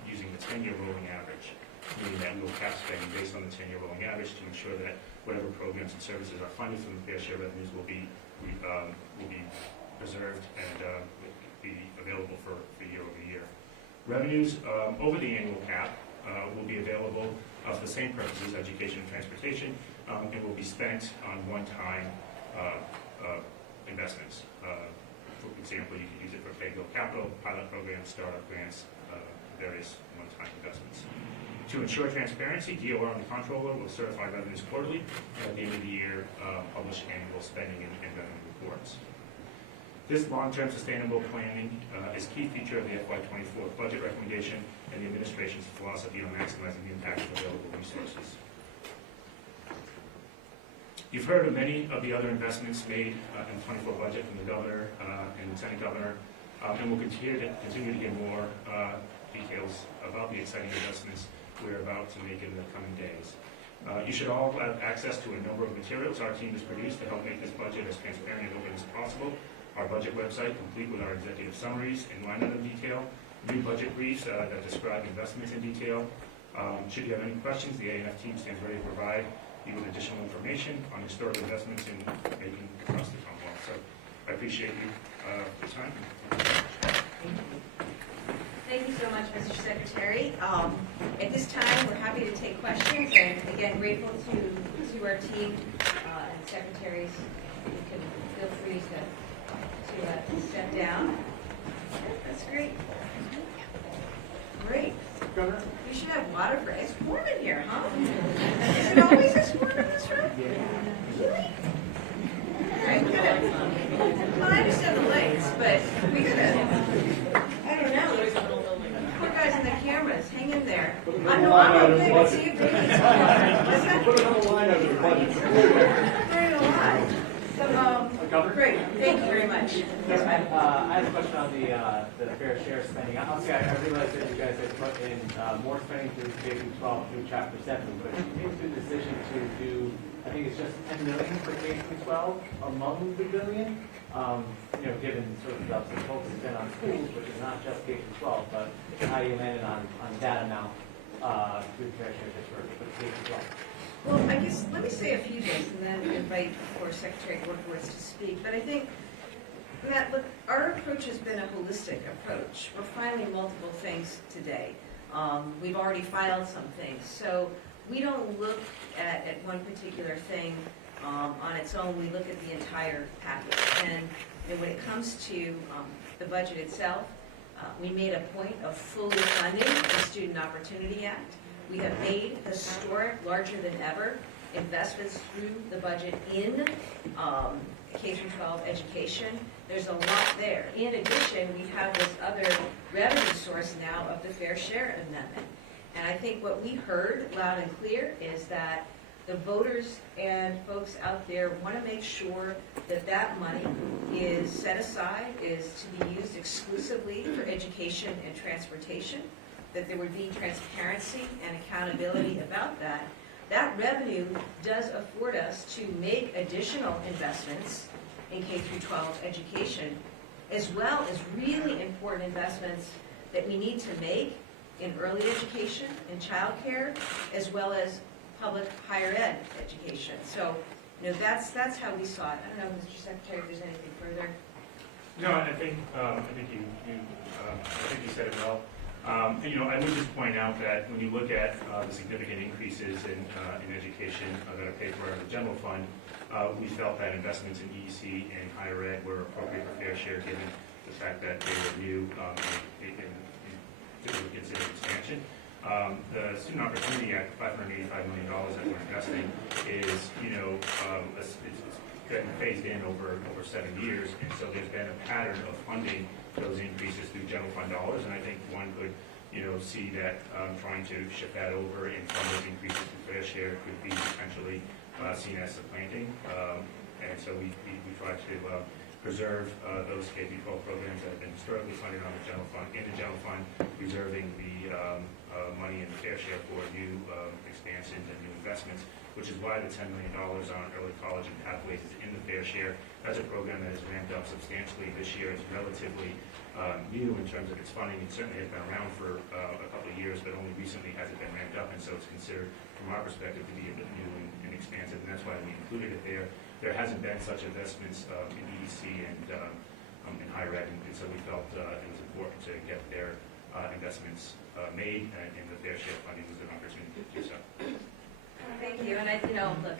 using the 10-year rolling average, meaning that we will cap spending based on the 10-year rolling average to ensure that whatever programs and services are funded from the fair share revenues will be preserved and be available for year over year. Revenues over the annual cap will be available for the same purposes, education and transportation, and will be spent on one-time investments. For example, you could use it for pay-go capital, pilot programs, startup grants, various one-time investments. To ensure transparency, DOR and the Comptroller will certify revenues quarterly, and at the end of the year, publish annual spending and revenue reports. This long-term sustainable planning is a key feature of the FY24 budget recommendation and the administration's philosophy on maximizing the impact of available resources. You've heard of many of the other investments made in the 24 budget from the Governor and Lieutenant Governor, and we'll continue to get more details about the exciting investments we're about to make in the coming days. You should all have access to a number of materials our team has produced to help make this budget as transparent and open as possible. Our budget website, complete with our executive summaries and line item detail, new budget briefs that describe investments in detail. Should you have any questions, the A&F team stands ready to provide you with additional information on historic investments in making across the Commonwealth. So I appreciate you for your time. Thank you so much, Mr. Secretary. At this time, we're happy to take questions, and again, grateful to our team and secretaries. You can feel free to step down. That's great. Great. Governor? You should have water for it's warm in here, huh? Is it always this warm in this room? Really? All right, we gotta. Well, I understand the lights, but we gotta. I don't know. Poor guys in the cameras, hang in there. I know I'm okay with see if they need some water. What's that? Put it on the line over the budget. Very alive. Great, thank you very much. Yes, I have a question on the fair share spending. Obviously, I realize that you guys have put in more spending through K-12 through Chapter 7, but you made the decision to do, I think it's just $10 million for K-12 among the billion. Given sort of the focus has been on schools, which is not just K-12, but how you landed on that amount through fair share just for K-12. Well, I guess, let me say a few things and then invite, of course, Secretary Workforce to speak. But I think, Matt, look, our approach has been a holistic approach. We're filing multiple things today. We've already filed some things. So we don't look at one particular thing on its own. We look at the entire package. And when it comes to the budget itself, we made a point of fully funding the Student Opportunity Act. We have made historic, larger than ever, investments through the budget in K-12 education. There's a lot there. In addition, we have this other revenue source now of the Fair Share Amendment. And I think what we heard loud and clear is that the voters and folks out there want to make sure that that money is set aside, is to be used exclusively for education and transportation, that there would be transparency and accountability about that. That revenue does afford us to make additional investments in K-12 education, as well as really important investments that we need to make in early education, in childcare, as well as public higher ed education. So, that's how we saw it. I don't know, Mr. Secretary, if there's anything further. No, I think you said it well. I would just point out that when you look at the significant increases in education that are paid for out of the general fund, we felt that investments in EEC and higher ed were appropriate for fair share, given the fact that they were new and considered expansion. The Student Opportunity Act, $585 million that we're investing is, it's been phased in over 7 years, and so there's been a pattern of funding those increases through general fund dollars, and I think one could, see that trying to shift that over and fund those increases through fair share could be potentially seen as supplanting, and so we try to preserve those K-12 programs that have been historically funded on the general fund, in the general fund, reserving the money in the fair share for new expansions and new investments, which is why the $10 million on early college and pathways is in the fair share. That's a program that has ramped up substantially this year. It's relatively new in terms of its funding. It certainly has been around for a couple of years, but only recently has it been ramped up, and so it's considered, from our perspective, to be a bit new and expansive, and that's why we included it there. There hasn't been such investments in EDC and in higher ed, and so we felt it was important to get their investments made, and the fair share funding was an opportunity to do so. Thank you, and look,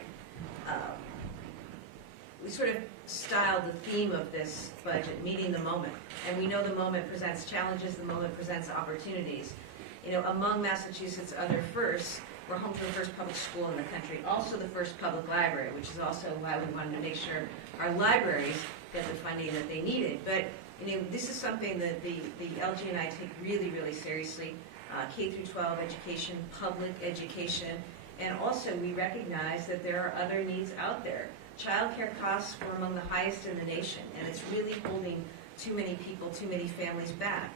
we sort of styled the theme of this budget, meeting the moment, and we know the moment presents challenges, the moment presents opportunities. Among Massachusetts' other firsts, we're home to the first public school in the country, also the first public library, which is also why we wanted to make sure our libraries get the funding that they needed. But this is something that the LG and I take really, really seriously. K through 12 education, public education, and also we recognize that there are other needs out there. Childcare costs were among the highest in the nation, and it's really holding too many people, too many families back.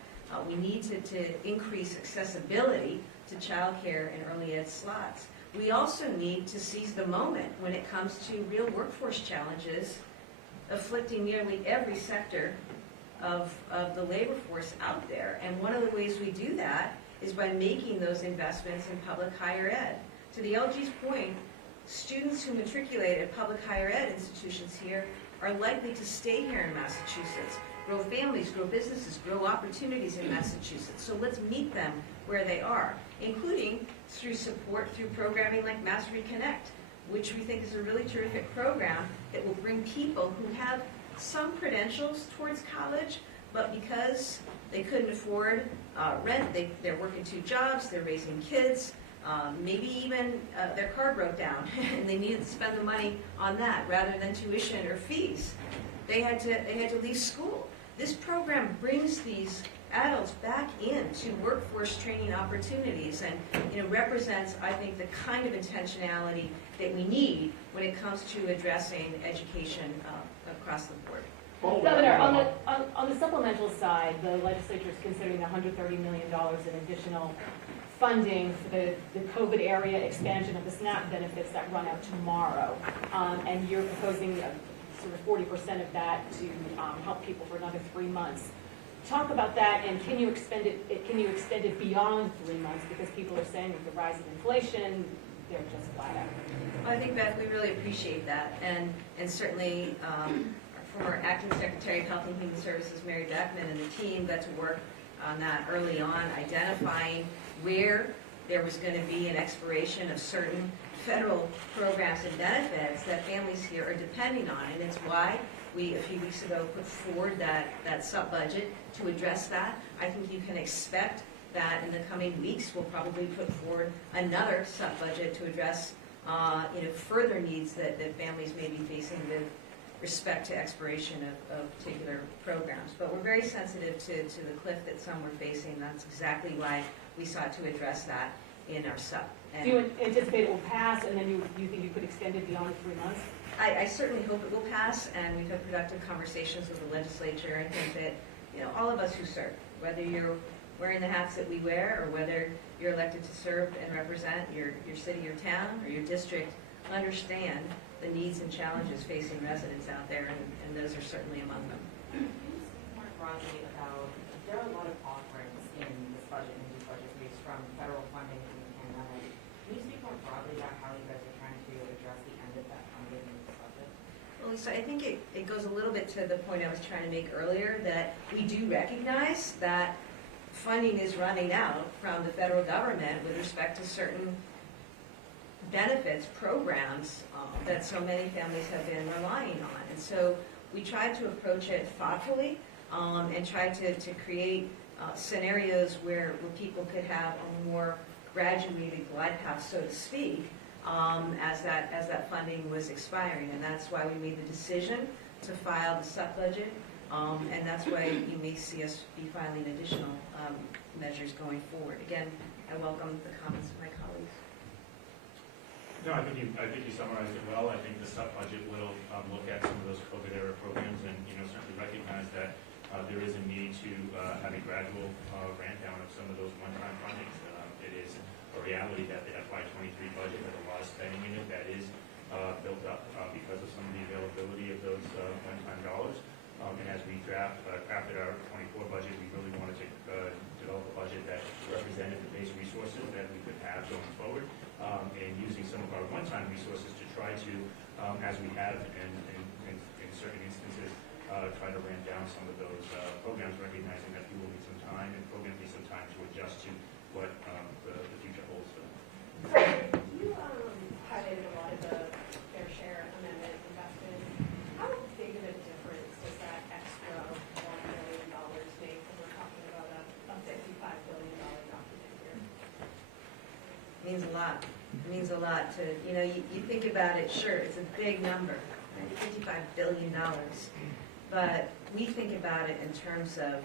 We need to increase accessibility to childcare and early ed slots. We also need to seize the moment when it comes to real workforce challenges afflicting nearly every sector of the labor force out there. And one of the ways we do that is by making those investments in public higher ed. To the LG's point, students who matriculate at public higher ed institutions here are likely to stay here in Massachusetts, grow families, grow businesses, grow opportunities in Massachusetts. So let's meet them where they are, including through support through programming like Mass Reconnect, which we think is a really terrific program that will bring people who have some credentials towards college, but because they couldn't afford rent, they're working 2 jobs, they're raising kids, maybe even their car broke down and they needed to spend the money on that rather than tuition or fees. They had to leave school. This program brings these adults back into workforce training opportunities and represents, I think, the kind of intentionality that we need when it comes to addressing education across the board. Governor, on the supplemental side, the legislature is considering $130 million in additional funding for the COVID area expansion of the SNAP benefits that run out tomorrow. And you're proposing sort of 40% of that to help people for another 3 months. Talk about that, and can you extend it beyond 3 months? Because people are saying with the rise in inflation, they're just flat out. I think, Beth, we really appreciate that, and certainly former Acting Secretary of Health and Human Services, Mary Beckman, and the team got to work on that early on, identifying where there was going to be an expiration of certain federal programs and benefits that families here are depending on, and it's why we, a few weeks ago, put forward that sub-budget to address that. I think you can expect that in the coming weeks, we'll probably put forward another sub-budget to address further needs that families may be facing with respect to expiration of particular programs. But we're very sensitive to the cliff that some were facing. That's exactly why we sought to address that in our sub. Do you anticipate it will pass, and then you think you could extend it beyond 3 months? I certainly hope it will pass, and we've had productive conversations with the legislature. I think that all of us who serve, whether you're wearing the hats that we wear or whether you're elected to serve and represent your city, your town, or your district, understand the needs and challenges facing residents out there, and those are certainly among them. Can you speak more broadly about, there are a lot of offerings in this budget and these budget weeks from federal funding from the pandemic. Can you speak more broadly about how you guys are trying to address the end of that funding in this budget? Well, Lisa, I think it goes a little bit to the point I was trying to make earlier, that we do recognize that funding is running out from the federal government with respect to certain benefits, programs that so many families have been relying on. And so we tried to approach it thoughtfully and tried to create scenarios where people could have a more graduated glide path, so to speak, as that funding was expiring. And that's why we made the decision to file the sub-budget, and that's why you may see us be filing additional measures going forward. Again, I welcome the comments of my colleagues. No, I think you summarized it well. I think the sub-budget will look at some of those COVID-era programs and, certainly recognize that there is a need to have a gradual ramp down of some of those one-time fundings. It is a reality that the FY23 budget has a lot of spending in it that is built up because of some of the availability of those one-time dollars. And as we crafted our 24 budget, we really wanted to develop a budget that represented the base resources that we could have going forward, and using some of our one-time resources to try to, as we have in certain instances, try to ramp down some of those programs, recognizing that people need some time and programs need some time to adjust to what the future holds for them. You highlighted a lot of the fair share amendment investment. How big of a difference does that extra $1 billion make when we're talking about a $55 billion document here? It means a lot. It means a lot to, you think about it, sure, it's a big number, $55 billion. But we think about it in terms of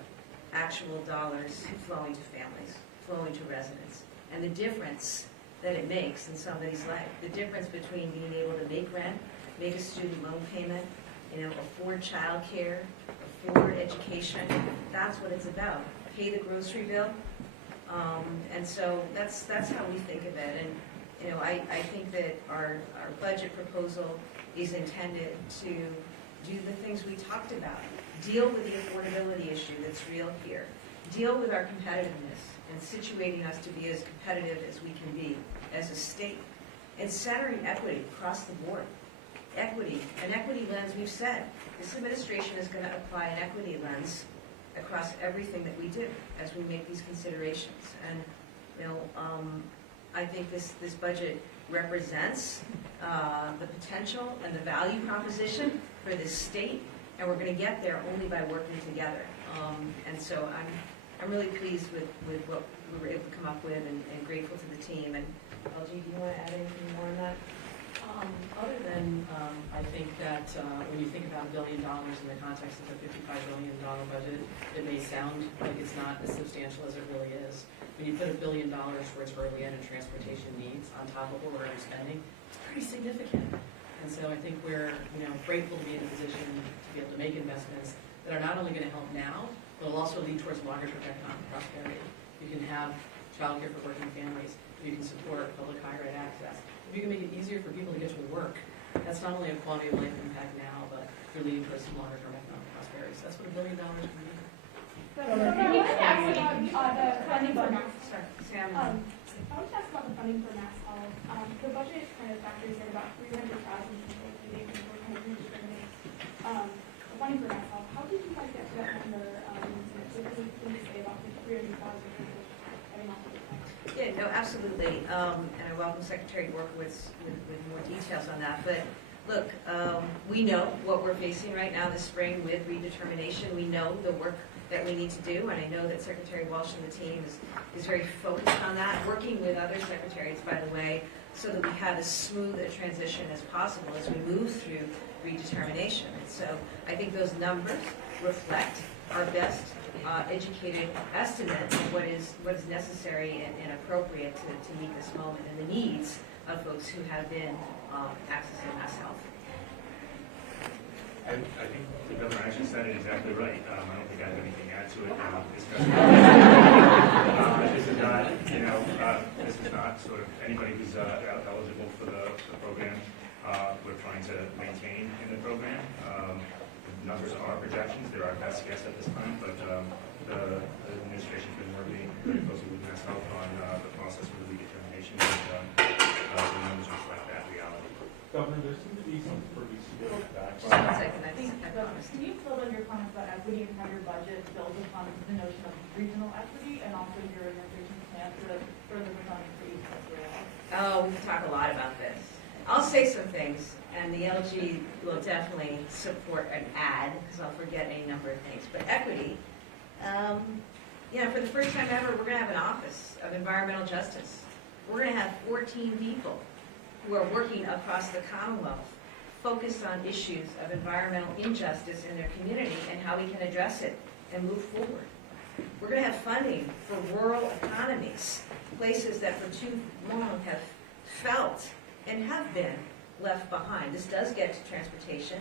actual dollars flowing to families, flowing to residents, and the difference that it makes in somebody's life. The difference between being able to make rent, make a student loan payment, afford childcare, afford education. That's what it's about. Pay the grocery bill. And so that's how we think of it. And I think that our budget proposal is intended to do the things we talked about. Deal with the affordability issue that's real here. Deal with our competitiveness and situating us to be as competitive as we can be as a state. And centering equity across the board. Equity, an equity lens, we've said, this administration is going to apply an equity lens across everything that we do as we make these considerations. And I think this budget represents the potential and the value proposition for this state, and we're going to get there only by working together. And so I'm really pleased with what we were able to come up with, and grateful to the team. And LG, do you want to add anything more on that? Other than, I think that when you think about $1 billion in the context of a $55 billion budget, it may sound like it's not as substantial as it really is. When you put $1 billion towards early ed and transportation needs on top of what we're already spending, it's pretty significant. And so I think we're grateful to be in a position to be able to make investments that are not only going to help now, but will also lead towards longer-term economic prosperity. You can have childcare for working families. You can support public higher ed access. If you can make it easier for people to get to work, that's not only a quality of life impact now, but you're leading towards some longer-term economic prosperity. So that's what $1 billion can be. The funding for Mass. Sorry, Sam. I want to ask about the funding for Mass Health. The budget kind of factors in about 300,000 people leaving for kind of rediscriminate. The funding for Mass Health, how did you guys get to that number? So what did you say about the 300,000 people getting off of the plan? Yeah, no, absolutely. And I welcome Secretary Borkowitz with more details on that. But look, we know what we're facing right now this spring with redetermination. We know the work that we need to do, and I know that Secretary Walsh and the team is very focused on that, working with other secretaries, by the way, so that we have as smooth a transition as possible as we move through redetermination. And so I think those numbers reflect our best educated estimate of what is necessary and appropriate to meet this moment and the needs of folks who have been accessing Mass Health. I think the governor actually said it exactly right. I don't think I have anything to add to it. This is not sort of anybody who's eligible for the program. We're trying to maintain in the program. The numbers are projections. They're our best guess at this time, but the administration's been working very closely with myself on the process for the redetermination, and the numbers reflect that reality. Governor, there seemed to be some pretty severe Just one background. second, I promised. Can you build on your comments about equity and how your budget builds upon the notion of regional equity and also your integration plan for further funding for East West Rail? Oh, we can talk a lot about this. I'll say some things, and the LG will definitely support an ad, because I'll forget a number of things. But equity, for the first time ever, we're going to have an Office of Environmental Justice. We're going to have 14 people who are working across the Commonwealth, focused on issues of environmental injustice in their community and how we can address it and move forward. We're going to have funding for rural economies, places that for too long have felt and have been left behind. This does get to transportation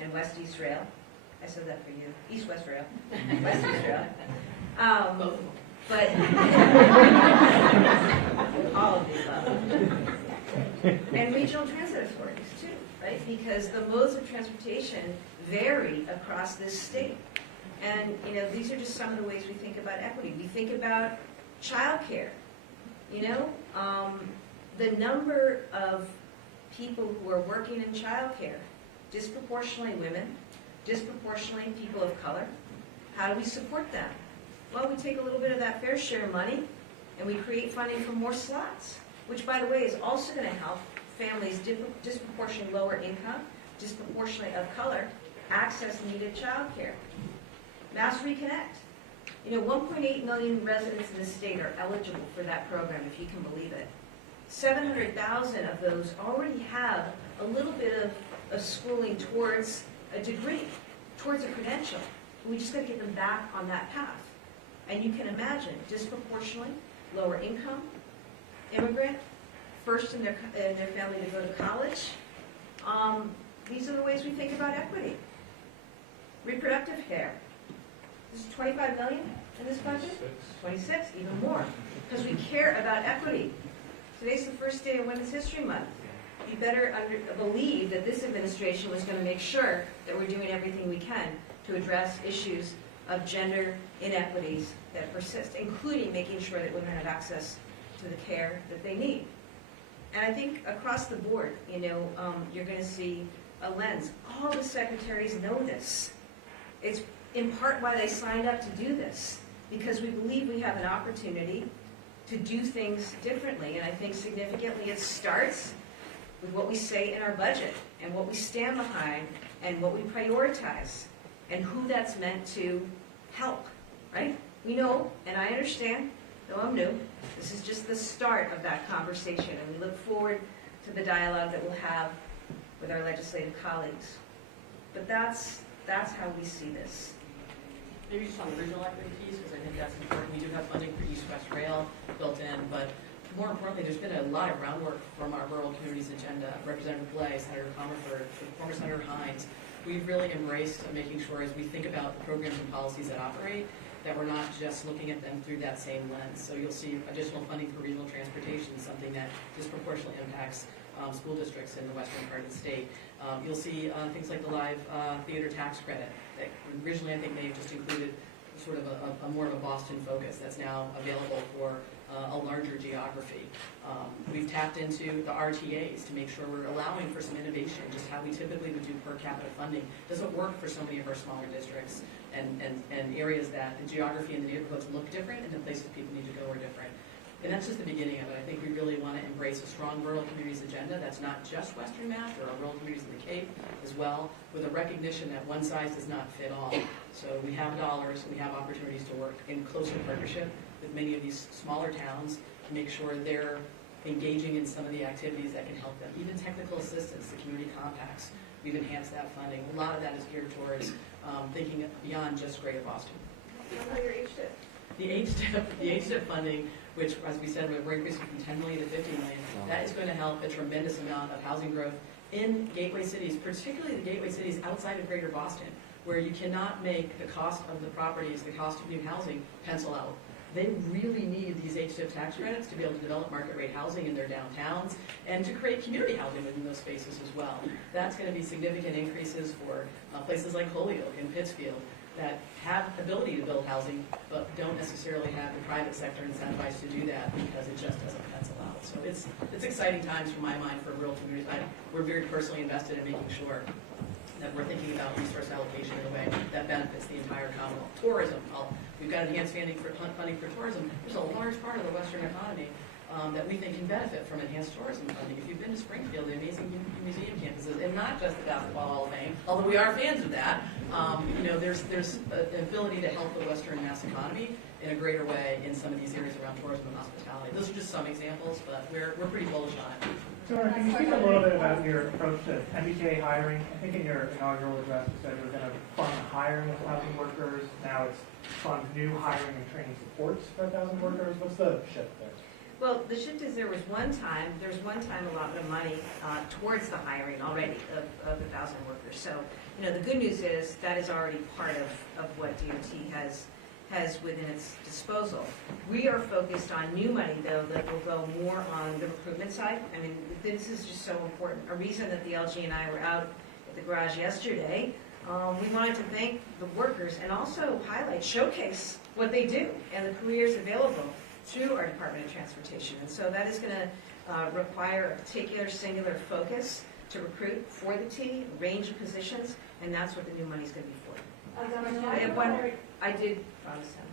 and West-East Rail. I said that for you. East-West Rail. West-East Rail. Both of them. But all of the above. And regional transit authorities too, right? Because the modes of transportation vary across this state. And, these are just some of the ways we think about equity. We think about childcare. The number of people who are working in childcare, disproportionately women, disproportionately people of color. How do we support them? Well, we take a little bit of that fair share money and we create funding for more slots, which, by the way, is also going to help families disproportionately lower income, disproportionately of color, access needed childcare. Mass Reconnect. 1.8 million residents in the state are eligible for that program, if you can believe it. 700,000 of those already have a little bit of schooling towards a degree, towards a credential. We just got to get them back on that path. And you can imagine, disproportionately lower income, immigrant, first in their family to go to college. These are the ways we think about equity. Reproductive care. This is 25 million in this budget? 26, even more, because we care about equity. Today's the first day of Women's History Month. You better believe that this administration was going to make sure that we're doing everything we can to address issues of gender inequities that persist, including making sure that women have access to the care that they need. And I think across the board, you're going to see a lens. All the secretaries know this. It's in part why they signed up to do this, because we believe we have an opportunity to do things differently. And I think significantly it starts with what we say in our budget and what we stand behind and what we prioritize and who that's meant to help, right? We know, and I understand, though I'm new, this is just the start of that conversation, and we look forward to the dialogue that we'll have with our legislative colleagues. But that's how we see this. Maybe just on the regional equity piece, because I think that's important. We do have funding for East-West Rail built in, but more importantly, there's been a lot of groundwork from our rural communities agenda. Representative Blais, Senator Comerford, former Senator Hines. We've really embraced making sure as we think about the programs and policies that operate, that we're not just looking at them through that same lens. So you'll see additional funding for regional transportation, something that disproportionately impacts school districts in the western part of the state. You'll see things like the live theater tax credit that originally I think they just included sort of a more of a Boston focus that's now available for a larger geography. We've tapped into the RTAs to make sure we're allowing for some innovation. Just how we typically would do per capita funding doesn't work for so many of our smaller districts and areas that the geography and the neighborhoods look different and the places people need to go are different. And that's just the beginning of it. I think we really want to embrace a strong rural communities agenda that's not just Western Mass, there are rural communities in the Cape as well, with a recognition that one size does not fit all. So we have dollars, and we have opportunities to work in closer partnership with many of these smaller towns to make sure they're engaging in some of the activities that can help them. Even technical assistance, the community compacts, we've enhanced that funding. A lot of that is geared towards thinking beyond just Greater Boston. Your HDIP. The HDIP funding, which, as we said, we're increasing from 10 million to 50 million, that is going to help a tremendous amount of housing growth in gateway cities, particularly the gateway cities outside of Greater Boston, where you cannot make the cost of the properties, the cost of new housing, pencil out. They really need these HDIP tax credits to be able to develop market rate housing in their downtowns and to create community housing within those spaces as well. That's going to be significant increases for places like Holyoke and Pittsfield that have ability to build housing but don't necessarily have the private sector incentivized to do that because it just doesn't pencil out. So it's exciting times from my mind for rural communities. We're very personally invested in making sure that we're thinking about resource allocation in a way that benefits the entire Commonwealth. Tourism, we've got enhanced funding for tourism. There's a large part of the Western economy that we think can benefit from enhanced tourism funding. If you've been to Springfield, the amazing museum campuses, and not just the Basketball Hall of Fame, although we are fans of that, there's an ability to help the Western Mass economy in a greater way in some of these areas around tourism and hospitality. Those are just some examples, but we're pretty bullish on it. Governor, can you speak a little bit about your approach to MBTA hiring? I think in your inaugural address you said you were going to fund the hiring of 1,000 workers. Now it's fund new hiring and training supports for 1,000 workers. What's the shift there? Well, the shift is there was one time allotment of money towards the hiring already of 1,000 workers. So, the good news is that is already part of what DOT has within its disposal. We are focused on new money, though, that will go more on the recruitment side. I mean, this is just so important. A reason that the LG and I were out at the garage yesterday, we wanted to thank the workers and also showcase what they do and the careers available through our Department of Transportation. And so that is going to require a particular singular focus to recruit for the T, a range of positions, and that's what the new money is going to be for. I did promise him.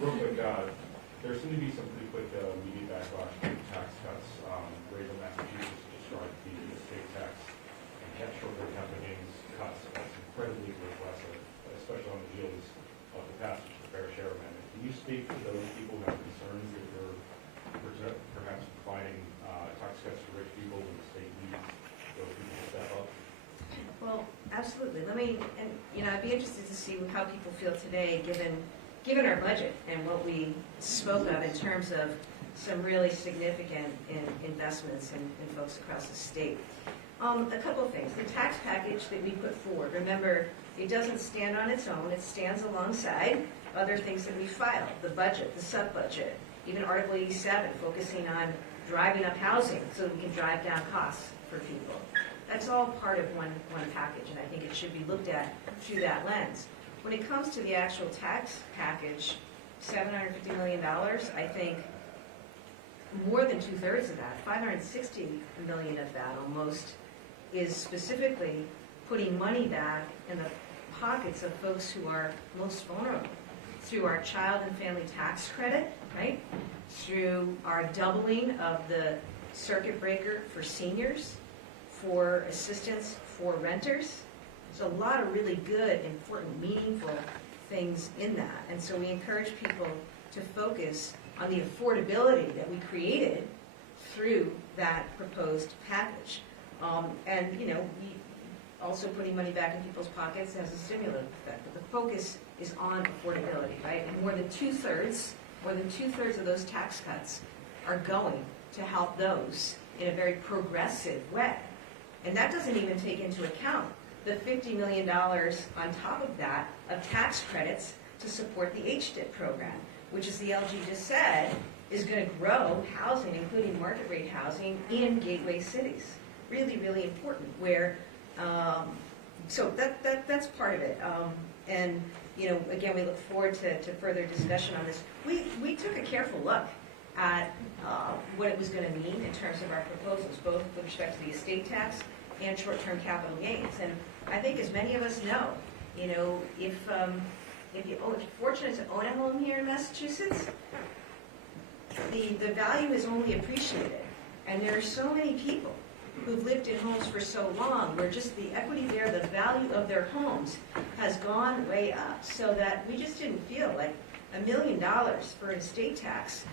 Real quick, there seem to be some pretty quick immediate backlash to tax cuts. Rachel, Massachusetts described the estate tax and short-term capital gains cuts as incredibly regressive, especially on the heels of the passage of the Fair Share Amendment. Can you speak to those people who have concerns that you're perhaps providing tax cuts to rich people when the state needs those people to step up? Well, absolutely. I'd be interested to see how people feel today, given our budget and what we spoke of in terms of some really significant investments in folks across the state. A couple of things. The tax package that we put forward, remember, it doesn't stand on its own. It stands alongside other things that we filed, the budget, the sub-budget, even Article 87, focusing on driving up housing so that we can drive down costs for people. That's all part of one package, and I think it should be looked at through that lens. When it comes to the actual tax package, $750 million, I think more than two-thirds of that, $560 million of that almost, is specifically putting money back in the pockets of folks who are most vulnerable through our child and family tax credit, right? Through our doubling of the circuit breaker for seniors, for assistance for renters. There's a lot of really good, important, meaningful things in that. And so we encourage people to focus on the affordability that we created through that proposed package. We also putting money back in people's pockets has a stimulative effect. But the focus is on affordability, right? And more than two-thirds of those tax cuts are going to help those in a very progressive way. And that doesn't even take into account the $50 million on top of that of tax credits to support the HDIP program, which, as the LG just said, is going to grow housing, including market rate housing, in gateway cities. Really, really important. So that's part of it. Again, we look forward to further discussion on this. We took a careful look at what it was going to mean in terms of our proposals, both with respect to the estate tax and short-term capital gains. And I think, as many of us know, if you're fortunate to own a home here in Massachusetts, the value is only appreciated. And there are so many people who've lived in homes for so long where just the equity there, the value of their homes has gone way up, so that we just didn't feel like $1 million for an estate tax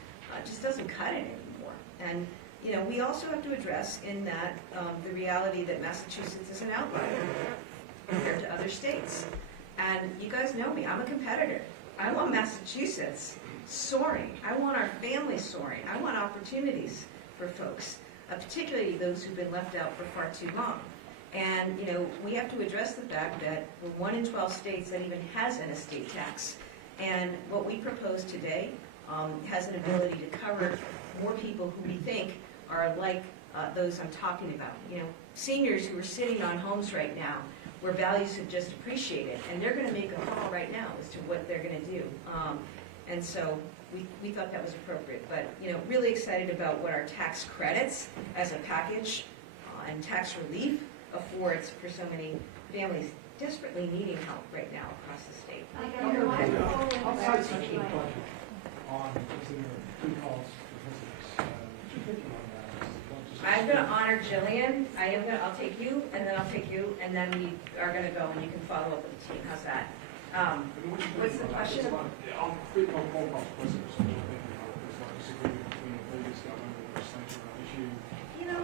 just doesn't cut it anymore. And we also have to address in that the reality that Massachusetts is an outlier compared to other states. And you guys know me, I'm a competitor. I want Massachusetts soaring. I want our families soaring. I want opportunities for folks, particularly those who've been left out for far too long. And, we have to address the fact that we're 1 in 12 states that even has an estate tax. And what we propose today has an ability to cover more people who we think are like those I'm talking about. Seniors who are sitting on homes right now where values have just appreciated, and they're going to make a call right now as to what they're going to do. And so we thought that was appropriate, but, really excited about what our tax credits as a package and tax relief affords for so many families desperately needing help right now across the state. Outside section of the budget on considering food costs for visitors, what you thinking on that? I'm going to honor Jillian. I'll take you, and then I'll take you, and then we are going to go, and you can follow up with the team. How's that? What's the question? On food cost for visitors, what you thinking about? There's like disagreement between the previous government and the legislature on issue.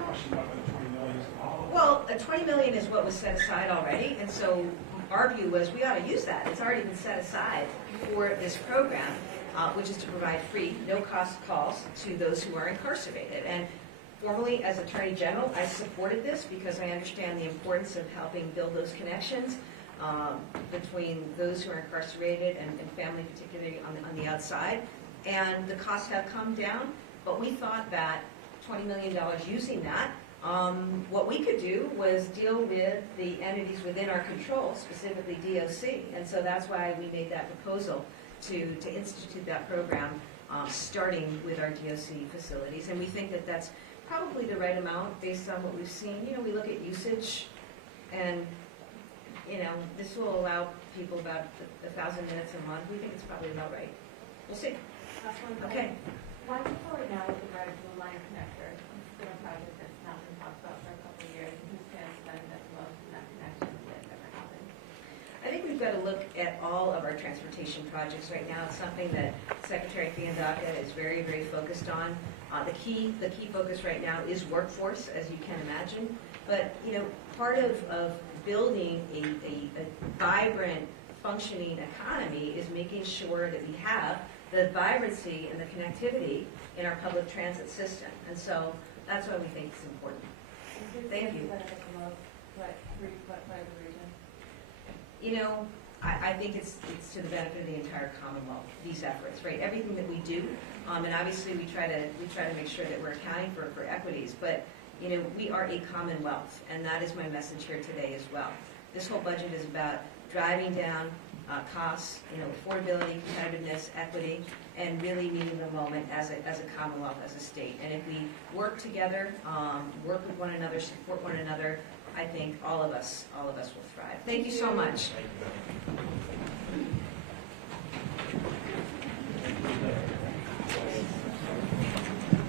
Question about whether 20 million is involved. Well, 20 million is what was set aside already, and so our view was we ought to use that. It's already been set aside for this program, which is to provide free, no-cost calls to those who are incarcerated. And formally, as Attorney General, I supported this because I understand the importance of helping build those connections between those who are incarcerated and family, particularly on the outside. And the costs have come down, but we thought that $20 million using that, what we could do was deal with the entities within our control, specifically DOC. And so that's why we made that proposal to institute that program, starting with our DOC facilities. And we think that that's probably the right amount based on what we've seen. We look at usage, and, this will allow people about 1,000 minutes a month. We think it's probably about right. We'll see. That's one thing. Okay. Why do you right now with regard to the line connector? It's been a project that's not been talked about for a couple of years, and who's going to spend that most in that connection if it ever happens? I think we've got to look at all of our transportation projects right now. It's something that Secretary Fiandaca is very, very focused on. The key focus right now is workforce, as you can imagine. But, part of building a vibrant, functioning economy is making sure that we have the vibrancy and the connectivity in our public transit system. And so that's why we think it's important. Thank you. I think it's to the benefit of the entire Commonwealth, these efforts, right? Everything that we do, and obviously we try to make sure that we're accounting for equities, but we are a Commonwealth, and that is my message here today as well. This whole budget is about driving down costs, affordability, competitiveness, equity, and really meeting the moment as a Commonwealth, as a state. And if we work together, work with one another, support one another, I think all of us will thrive. Thank you so much. Thank you.